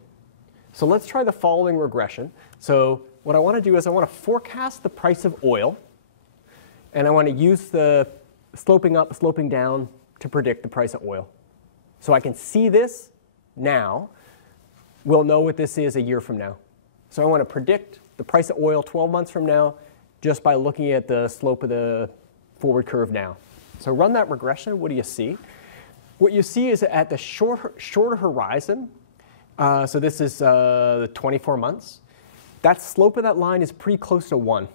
So let's try the following regression. So what I want to do is I want to forecast the price of oil. And I want to use the sloping up, sloping down to predict the price of oil. So I can see this now. We'll know what this is a year from now. So I want to predict the price of oil 12 months from now just by looking at the slope of the forward curve now. So run that regression. What do you see? what you see is at the shorter horizon, so this is the 24 months, that slope of that line is pretty close to 1.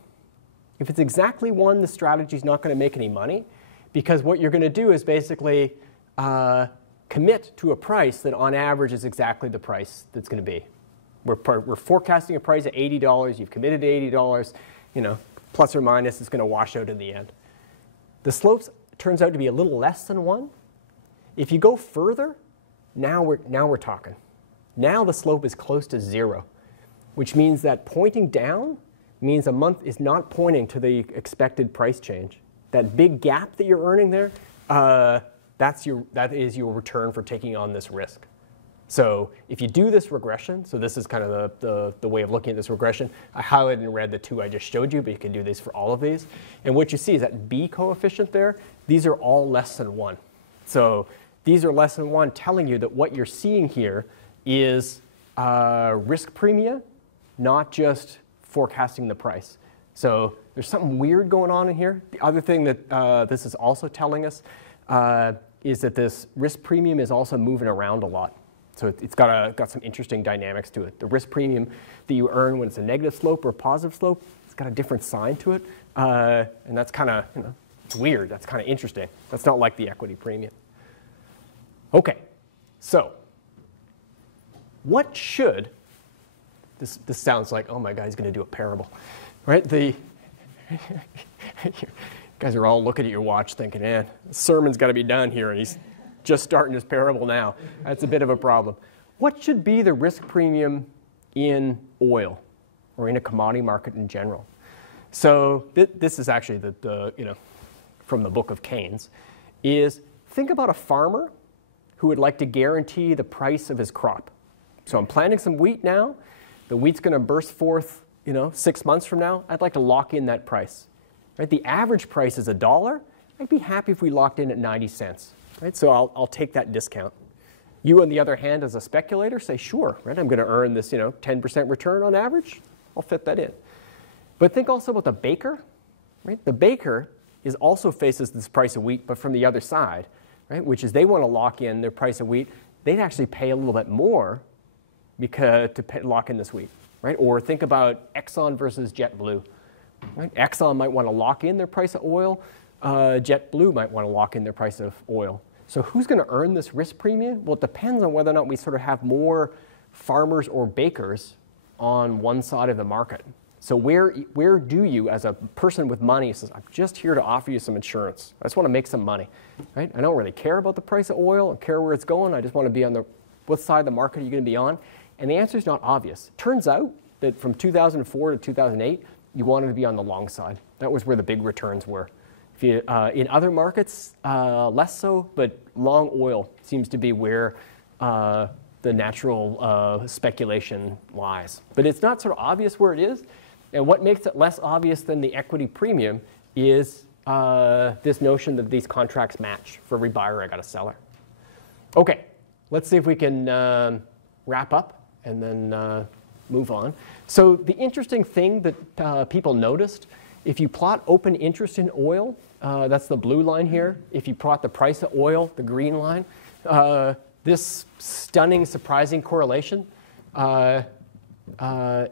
If it's exactly 1, the strategy is not going to make any money, because what you're going to do is basically commit to a price that on average is exactly the price that's going to be. We're forecasting a price at $80. You've committed to $80. You know, plus or minus, it's going to wash out in the end. The slopes turns out to be a little less than 1. If you go further, now we're talking. Now the slope is close to 0, which means that pointing down means a month is not pointing to the expected price change. That big gap that you're earning there, that is your return for taking on this risk. So if you do this regression, so this is kind of the way of looking at this regression. I highlighted in red the 2 I just showed you, but you can do these for all of these. And what you see is that B coefficient there, these are all less than 1. So these are less than 1, telling you that what you're seeing here is risk premia, not just forecasting the price. So there's something weird going on in here. The other thing that this is also telling us is that this risk premium is also moving around a lot. So it's got some interesting dynamics to it. The risk premium that you earn when it's a negative slope or a positive slope, it's got a different sign to it. And that's kind of, it's weird. That's kind of interesting. That's not like the equity premium. OK, so what should, this sounds like, oh my God, he's going to do a parable, right? The you guys are all looking at your watch thinking, the sermon's got to be done here, and he's just starting his parable now. That's a bit of a problem. What should be the risk premium in oil or in a commodity market in general? So this is actually from the book of Keynes, is think about a farmer who would like to guarantee the price of his crop. So I'm planting some wheat now. The wheat's going to burst forth 6 months from now. I'd like to lock in that price. Right? The average price is $1. I'd be happy if we locked in at 90 cents. Right? So I'll take that discount. You, on the other hand, as a speculator, say, sure, right? I'm going to earn this 10% return on average. I'll fit that in. But think also about the baker. Right? The baker also faces this price of wheat, but from the other side, right? Which is they want to lock in their price of wheat. They'd actually pay a little bit more to lock in this wheat. Right? Or think about Exxon versus JetBlue. Right? Exxon might want to lock in their price of oil. JetBlue might want to lock in their price of oil. So who's going to earn this risk premium? Well, it depends on whether or not we sort of have more farmers or bakers on one side of the market. So where do you, as a person with money, says, I'm just here to offer you some insurance. I just want to make some money. Right? I don't really care about the price of oil. I don't care where it's going. I just want to be on what side of the market are you going to be on? And the answer is not obvious. It turns out that from 2004 to 2008, you wanted to be on the long side. That was where the big returns were. If you, in other markets, less so, but long oil seems to be where the natural speculation lies. But it's not sort of obvious where it is. And what makes it less obvious than the equity premium is this notion that these contracts match. For every buyer, I got a seller. OK, let's see if we can wrap up and then move on. So the interesting thing that people noticed, if you plot open interest in oil, that's the blue line here. If you plot the price of oil, the green line, this stunning, surprising correlation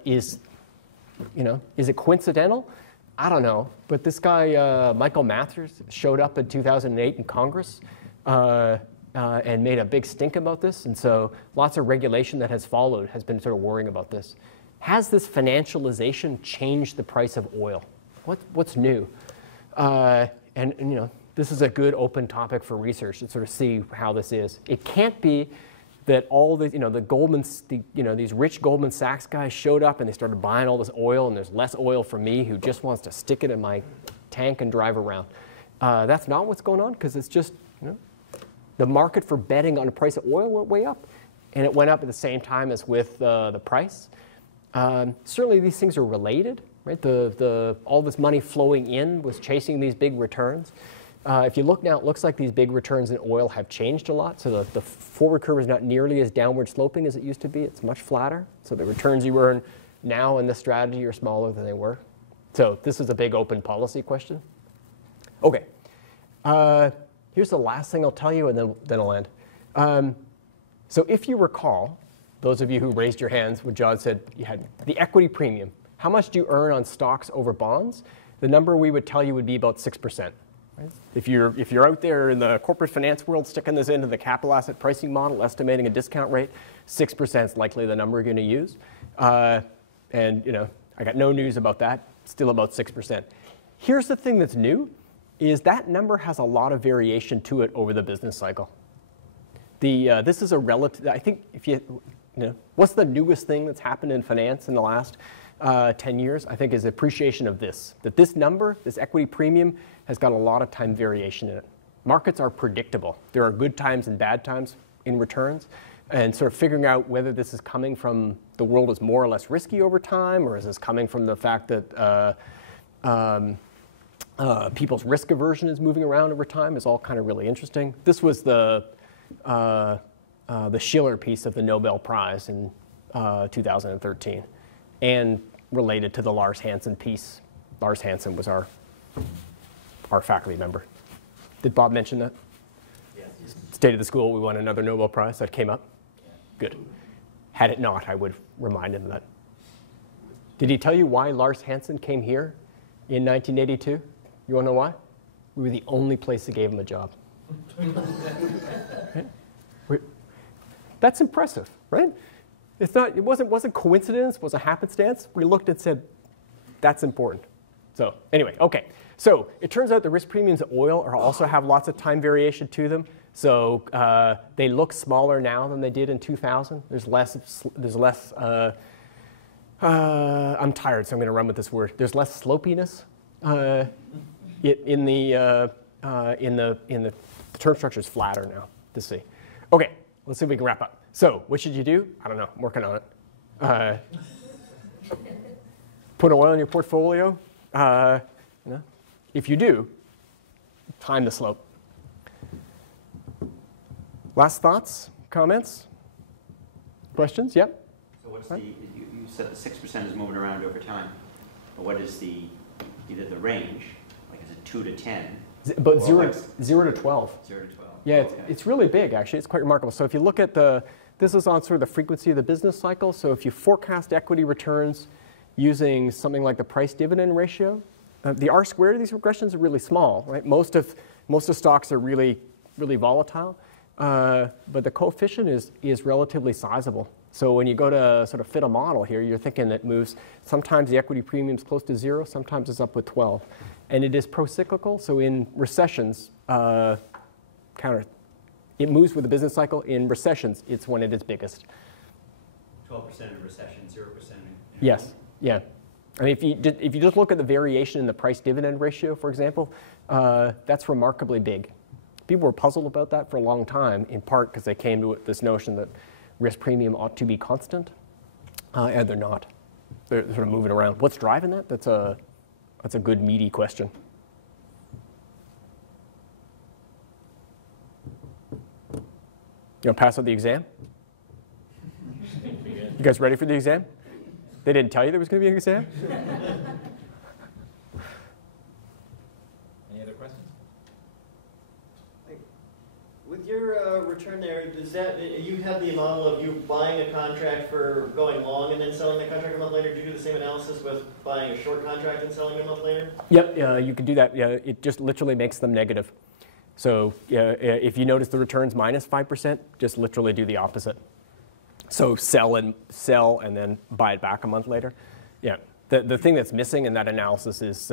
is it coincidental? I don't know. But this guy, Michael Mathers, showed up in 2008 in Congress and made a big stink about this. And so lots of regulation that has followed has been sort of worrying about this. Has this financialization changed the price of oil? What's new? And this is a good open topic for research to sort of see how this is. It can't be that all the these rich Goldman Sachs guys showed up and they started buying all this oil, and there's less oil for me who just wants to stick it in my tank and drive around. That's not what's going on, because it's just the market for betting on the price of oil went way up, and it went up at the same time as with the price. Certainly these things are related. Right? All this money flowing in was chasing these big returns. If you look now, it looks like these big returns in oil have changed a lot. So the forward curve is not nearly as downward sloping as it used to be. It's much flatter. So the returns you earn now in this strategy are smaller than they were. So this is a big open policy question. OK. here's the last thing I'll tell you, and then I'll end. So if you recall, those of you who raised your hands when John said you had the equity premium, how much do you earn on stocks over bonds? The number we would tell you would be about 6%. Right? If you're out there in the corporate finance world sticking this into the capital asset pricing model, estimating a discount rate, 6% is likely the number you're going to use. And I got no news about that, still about 6%. Here's the thing that's new, is that number has a lot of variation to it over the business cycle. This is a relative, I think if what's the newest thing that's happened in finance in the last 10 years, I think is appreciation of this, that this number, this equity premium, has got a lot of time variation in it. Markets are predictable. There are good times and bad times in returns, and sort of figuring out whether this is coming from the world is more or less risky over time, or is this coming from the fact that people's risk aversion is moving around over time is all kind of really interesting. This was the Schiller piece of the Nobel Prize in 2013, and related to the Lars Hansen piece. Lars Hansen was our faculty member. Did Bob mention that? Yes. State of the school, we won another Nobel Prize. That came up? Yeah. Good. Had it not, I would remind him that. Did he tell you why Lars Hansen came here in 1982? You want to know why? We were the only place that gave him a job. Right? That's impressive, right? It wasn't coincidence, it was a happenstance. We looked and said, that's important. So anyway, okay. So it turns out the risk premiums of oil also have lots of time variation to them. So they look smaller now than they did in 2000. There's less. I'm tired, so I'm going to run with this word. There's less slopiness in the term structure is flatter now to see. Okay, let's see if we can wrap up. So what should you do? I don't know. I'm working on it. Put oil in your portfolio. If you do, time the slope. Last thoughts, comments, questions? Yep. So what's you said the 6% is moving around over time. But what is either the range, like is it 2 to 10? But 0 to 12. 0 to 12. Yeah, okay. it's really big, actually. It's quite remarkable. So if you look at this is on sort of the frequency of the business cycle. So if you forecast equity returns using something like the price-dividend ratio, the R-squared of these regressions are really small, right? Most of stocks are really, really volatile, but the coefficient is relatively sizable. So when you go to sort of fit a model here, you're thinking it moves, sometimes the equity premium is close to 0, sometimes it's up with 12. And it is pro-cyclical, so in recessions, it moves with the business cycle. In recessions, it's when it is biggest. 12% in recession, 0% in Yes, yeah. I mean, if you just look at the variation in the price-dividend ratio, for example, that's remarkably big. People were puzzled about that for a long time, in part because they came to this notion that risk premium ought to be constant, and they're not. They're sort of moving around. What's driving that? That's a good, meaty question. You want to pass out the exam? You guys ready for the exam? They didn't tell you there was going to be an exam? Any other questions? With your return there, does that, you had the model of you buying a contract for going long and then selling the contract a month later. Do you do the same analysis with buying a short contract and selling it a month later? Yep, you can do that. Yeah, it just literally makes them negative. So if you notice the return's minus 5%, just literally do the opposite. So sell and then buy it back a month later. Yeah, the thing that's missing in that analysis is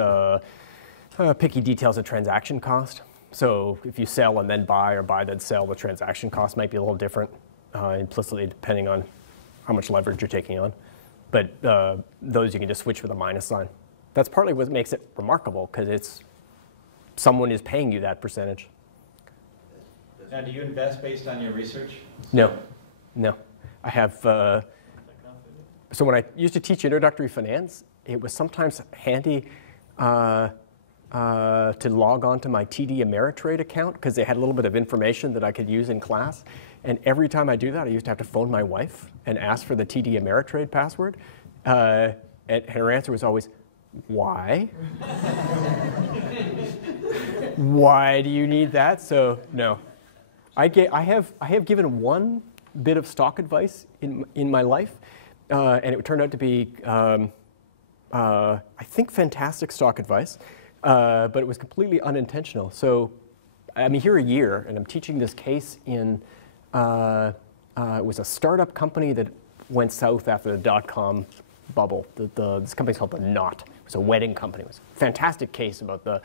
picky details of transaction cost. So if you sell and then buy, or buy then sell, the transaction cost might be a little different implicitly depending on how much leverage you're taking on. But those you can just switch with a minus sign. That's partly what makes it remarkable, because someone is paying you that percentage. Now, do you invest based on your research? No. I have, so when I used to teach introductory finance, it was sometimes handy to log on to my TD Ameritrade account, because they had a little bit of information that I could use in class. And every time I do that, I used to have to phone my wife and ask for the TD Ameritrade password. And her answer was always, why? Why do you need that? So no, I have given one bit of stock advice in my life, and it turned out to be I think fantastic stock advice, but it was completely unintentional. So I'm here a year, and I'm teaching this case in it was a startup company that went south after the dot-com bubble. This company's called the Knot. It was a wedding company. It was a fantastic case about the.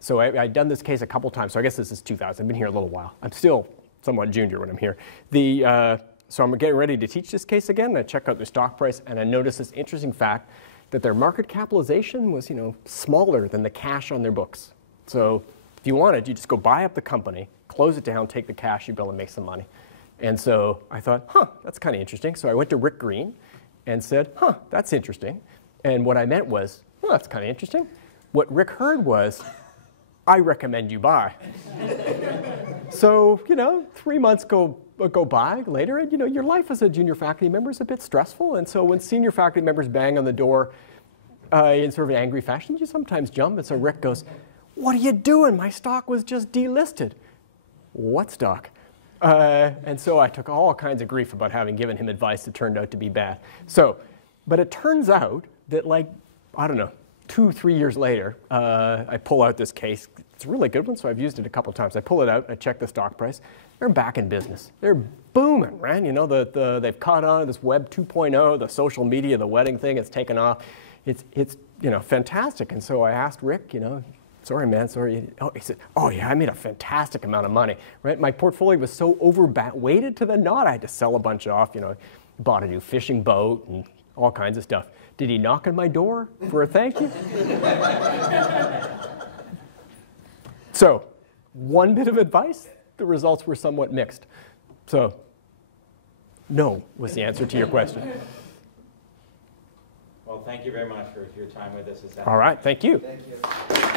So I'd done this case a couple times. So I guess this is 2000. I've been here a little while. I'm still somewhat junior when I'm here. So I'm getting ready to teach this case again. And I check out their stock price, and I notice this interesting fact that their market capitalization was, smaller than the cash on their books. So if you wanted, you just go buy up the company, close it down, take the cash you bill, and make some money. And so I thought, that's kind of interesting. So I went to Rick Green and said, that's interesting. And what I meant was, that's kind of interesting. What Rick heard was, I recommend you buy. So, 3 months go by later, and your life as a junior faculty member is a bit stressful. And so when senior faculty members bang on the door in sort of an angry fashion, you sometimes jump. And so Rick goes, "What are you doing? My stock was just delisted." What stock? And so I took all kinds of grief about having given him advice that turned out to be bad. But it turns out that, 2-3 years later, I pull out this case. It's a really good one, so I've used it a couple times. I pull it out, I check the stock price. They're back in business. They're booming, right? They've caught on to this Web 2.0, the social media, the wedding thing, it's taken off. It's fantastic. And so I asked Rick, sorry, man, sorry. Oh, he said, oh, yeah, I made a fantastic amount of money, right? My portfolio was so overweighted to the Knot, I had to sell a bunch off, bought a new fishing boat and all kinds of stuff. Did he knock on my door for a thank you? So, one bit of advice, the results were somewhat mixed. So, no was the answer to your question. Well, thank you very much for your time with us this afternoon. All right, thank you. Thank you.